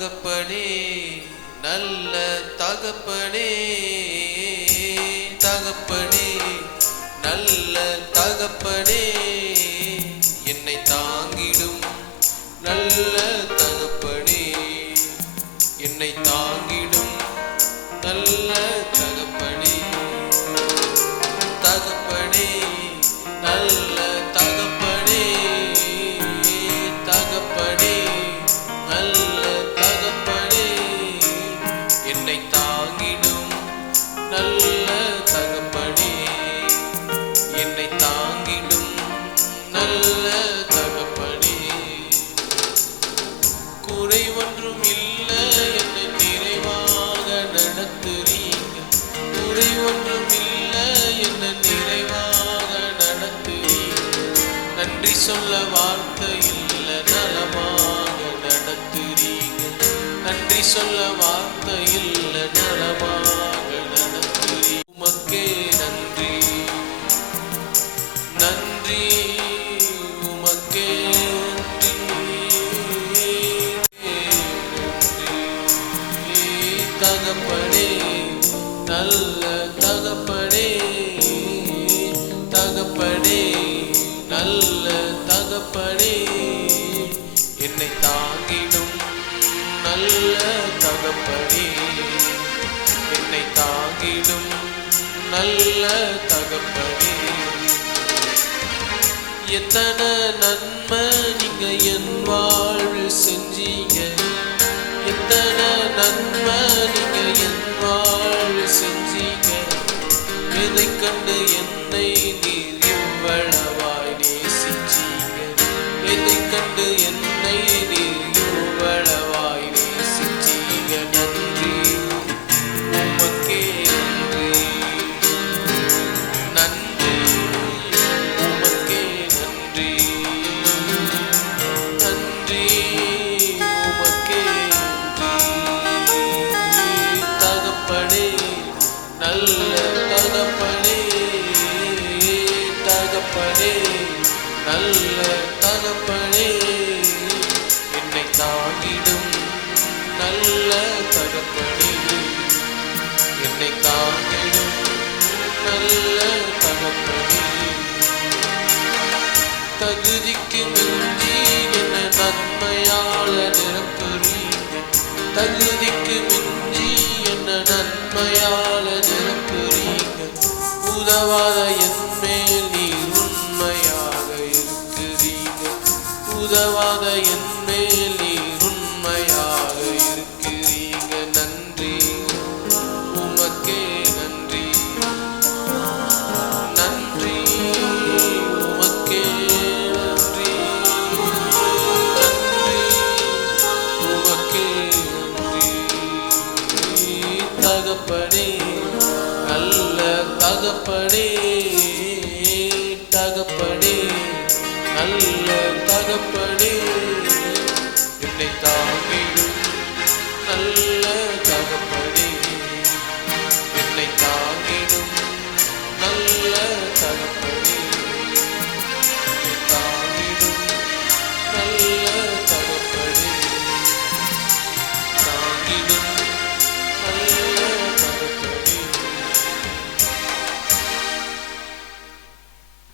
தகப்பனே நல்ல தகப்பனே தகப்பனே நல்ல தகப்பனே என்னை தாங்கிடும் நல்ல தகப்பனே என்னை தாங்கிடும் நல்ல தகப்பனே தகப்பனே நல்ல தகப்பனே தகப்பனே நல்ல தகப்பனே என்னை தாங்கிடும் நல்ல தகப்பனே என்னை தாங்கிடும் நல்ல தகப்பனே குறை ஒன்றும் இல்லை என்னை நிறைவாக நடத்துறீங்க குறை ஒன்றும் இல்லை என்னை நிறைவாக நடத்துறீங்க நன்றி சொல்ல வார்த்தை இல்லை நலமாக நடத்துறீங்க நன்றி சொல்ல வார்த்தை இல்லை நலமாக நடத்துறீங்க உமக்கே நன்றி நன்றி உமக்கே தகப்பனே நல்ல தகப்பனே தகப்பனே நல்ல தகப்பனே என்னை தாங்கிடும் நல்ல தகப்பனே என்னை தாங்கிடும் நல்ல தகப்பனே எத்தனை நன்மை நீங்க என் வாழ்வில் செஞ்சீங்க எத்தனை நன்மை நீங்க என் வாழ்வில் செஞ்சீங்க எதை கண்டு என்னை நீர் இவ்வளவாய் நேசிச்சீங்க எதை கண்டு என்னை நீர் இவ்வளவாய் நேசிச்சீங்க நன்றி உமக்கே நன்றி நன்றி உமக்கே நன்றி நன்றி உமக்கே தகப்பனே நல்ல தகப்பனே தகப்பனே நல்ல தகப்பனே என்னை தாங்கிடும் நல்ல தகப்பனே என்னை தாங்கிடும் நல்ல தகப்பனே தகுதிக்கு மிஞ்சி என்ன நன்மையால நிரப்புறீங்க தகுதிக்கு மிஞ்சி என்ன நன்மையால நிரப்புறீங்க உதவாத என் மேல் நீர் உண்மையாக இருக்கிறீங்க உதவாத என் மேல் நீர் உண்மையாக இருக்கிறீங்க நன்றி உமக்கே நன்றி நன்றி உமக்கே நன்றி நன்றி உமக்கே நன்றி தகப்பனே நல்ல தகப்பனே தகப்பனே நல்ல தகப்பனே என்னை தாங்கிடும் நல்ல